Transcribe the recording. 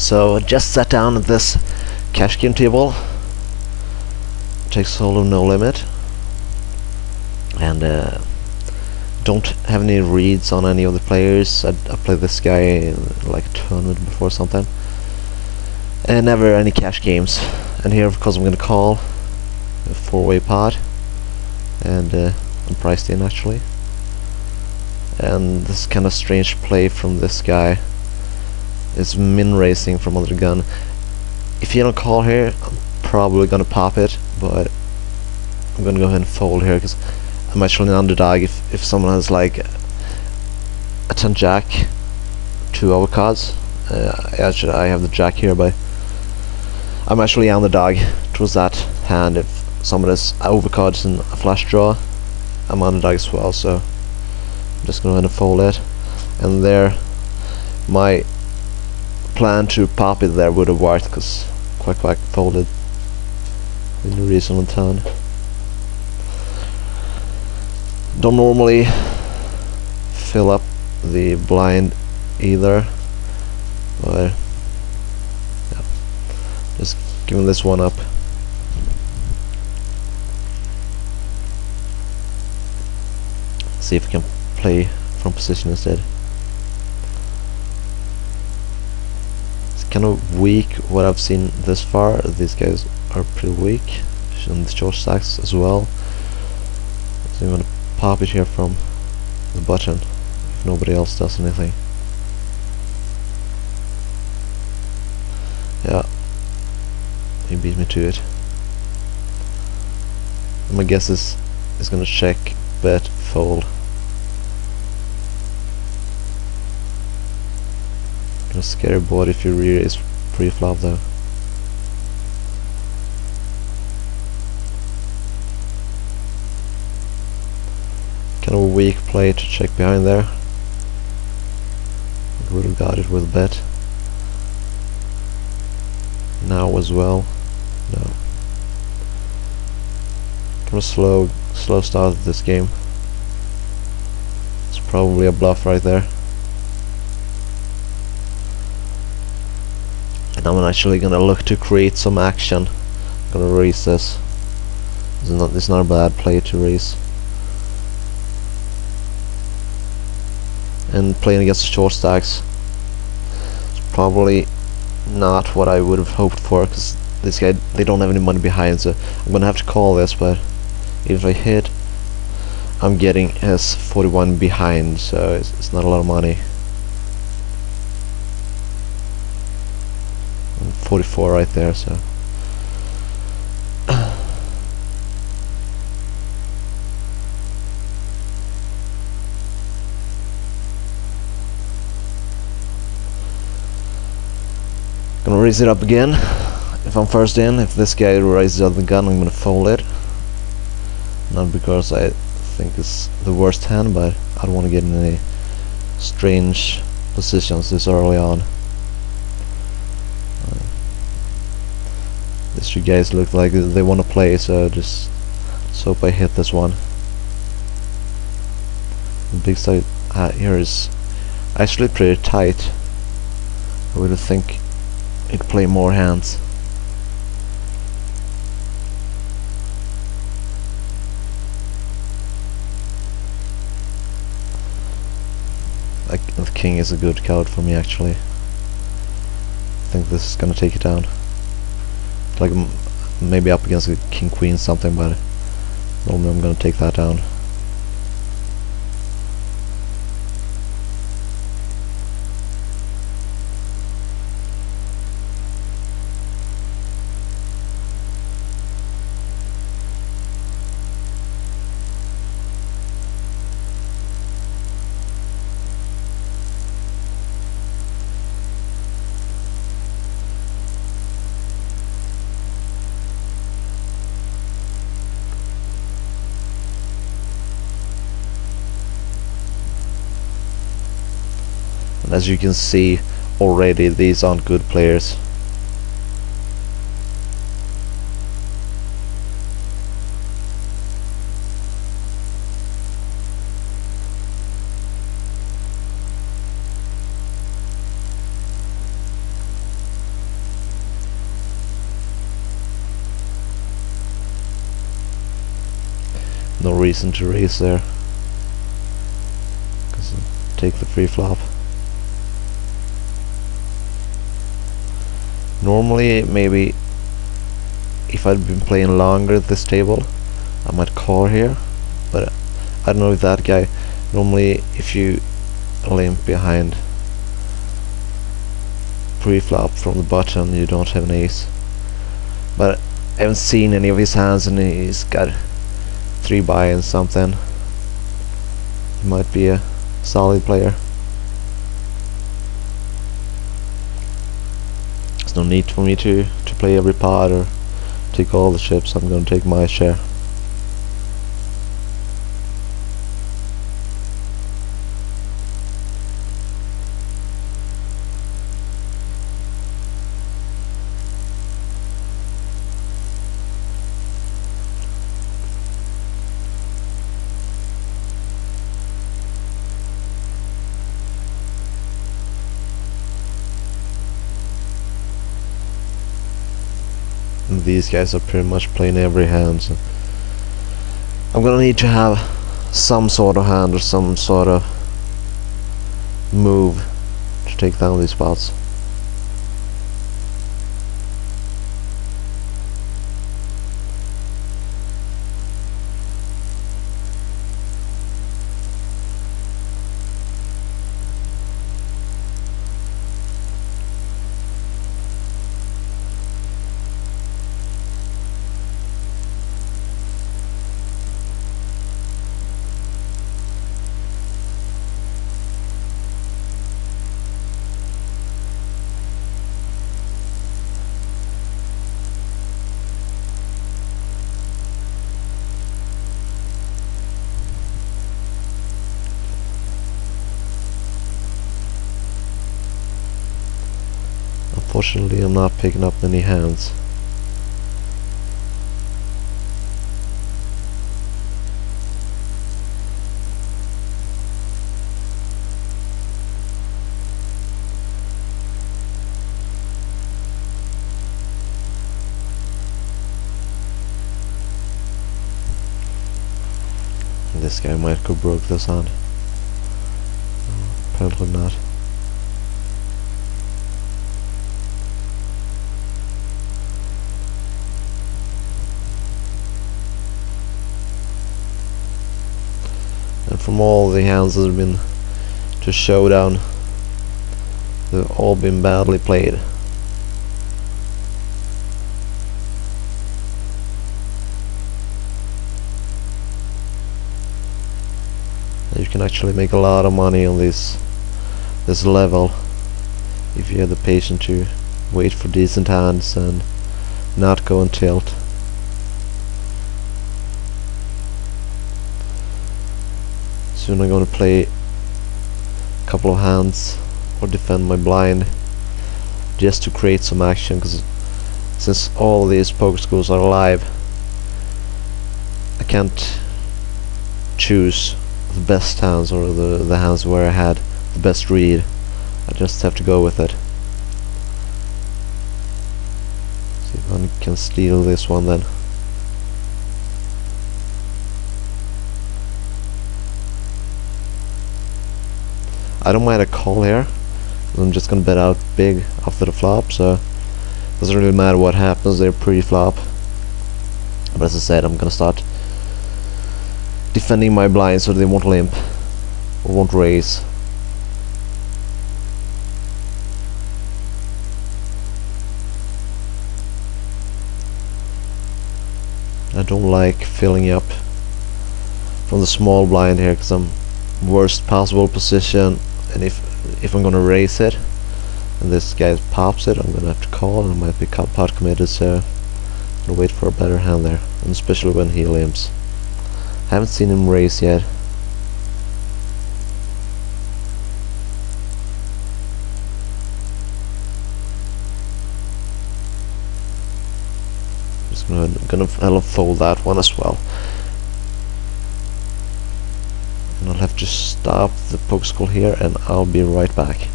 So I just sat down at this cash game table. Takes hold of no limit, and don't have any reads on any of the players. I played this guy in like a tournament before or something, and never any cash games. And here, of course, I'm gonna call a 4-way pot, and I'm priced in actually. And this kind of strange play from this guy is min racing from under the gun. If you don't call here, I'm probably gonna pop it, but I'm gonna go ahead and fold here because I'm actually an underdog. If someone has like a 10 jack, 2 overcards, actually I have the jack here, but I'm actually an underdog towards that hand. If someone has overcards and a flush draw, I'm underdog as well, so I'm just gonna go ahead and fold it. And there, my plan to pop it there would have worked because quack folded in a reasonable turn. Don't normally fill up the blind either, but yeah, just giving this one up. See if we can play from position instead. It's kind of weak what I've seen this far. These guys are pretty weak, and the short stacks as well. So I'm gonna pop it here from the button if nobody else does anything. Yeah, he beat me to it. And my guess is gonna check, bet, fold. Gonna scare a board if you re-raise pre-flop though. Kind of a weak play to check behind there. Would have got it with bet. Now as well. No. Kind of slow start of this game. It's probably a bluff right there. And I'm actually gonna look to create some action. Gonna raise this. It's not a bad play to raise. And playing against short stacks is probably not what I would have hoped for, because this guy, they don't have any money behind, so I'm gonna have to call this. But if I hit, I'm getting his 41 behind, so it's not a lot of money. And 44 right there, so gonna raise it up again. If I'm first in, if this guy raises up the gun, I'm gonna fold it. Not because I think it's the worst hand, but I don't want to get in any strange positions this early on. These two guys look like they want to play, so just hope I hit this one. The big side here is actually pretty tight. I would think it'd play more hands. Like, the king is a good card for me actually. I think this is gonna take it down. Like maybe up against a king queen something, but normally I'm gonna take that down. And as you can see already, these aren't good players. No reason to raise there, because take the free flop. Normally, maybe if I'd been playing longer at this table, I might call here, but I don't know if that guy. Normally, if you limp behind pre-flop from the button, you don't have an ace. But I haven't seen any of his hands, and he's got 3 buy-ins something. He might be a solid player. There's no need for me to play every pot or take all the chips. I'm gonna take my share. And these guys are pretty much playing every hand, so I'm gonna need to have some sort of hand or some sort of move to take down these spots. Unfortunately, I'm not picking up many hands. This guy might go broke this hand. Apparently not. And from all the hands that have been to showdown, they've all been badly played. You can actually make a lot of money on this level if you have the patience to wait for decent hands and not go and tilt. Soon I'm going to play a couple of hands or defend my blind just to create some action, because since all these poker schools are live, I can't choose the best hands or the hands where I had the best read. I just have to go with it. See if I can steal this one then. I don't mind a call here. I'm just gonna bet out big after the flop, so it doesn't really matter what happens. They're pre-flop. But as I said, I'm gonna start defending my blind so they won't limp or won't raise. I don't like filling up from the small blind here, because I'm worst possible position, and if I'm gonna raise it and this guy pops it, I'm gonna have to call, and I might be pot committed, so I'll wait for a better hand there, and especially when he limps. I haven't seen him raise yet. Just gonna fold that one as well. And I'll have to stop the poke school here, and I'll be right back.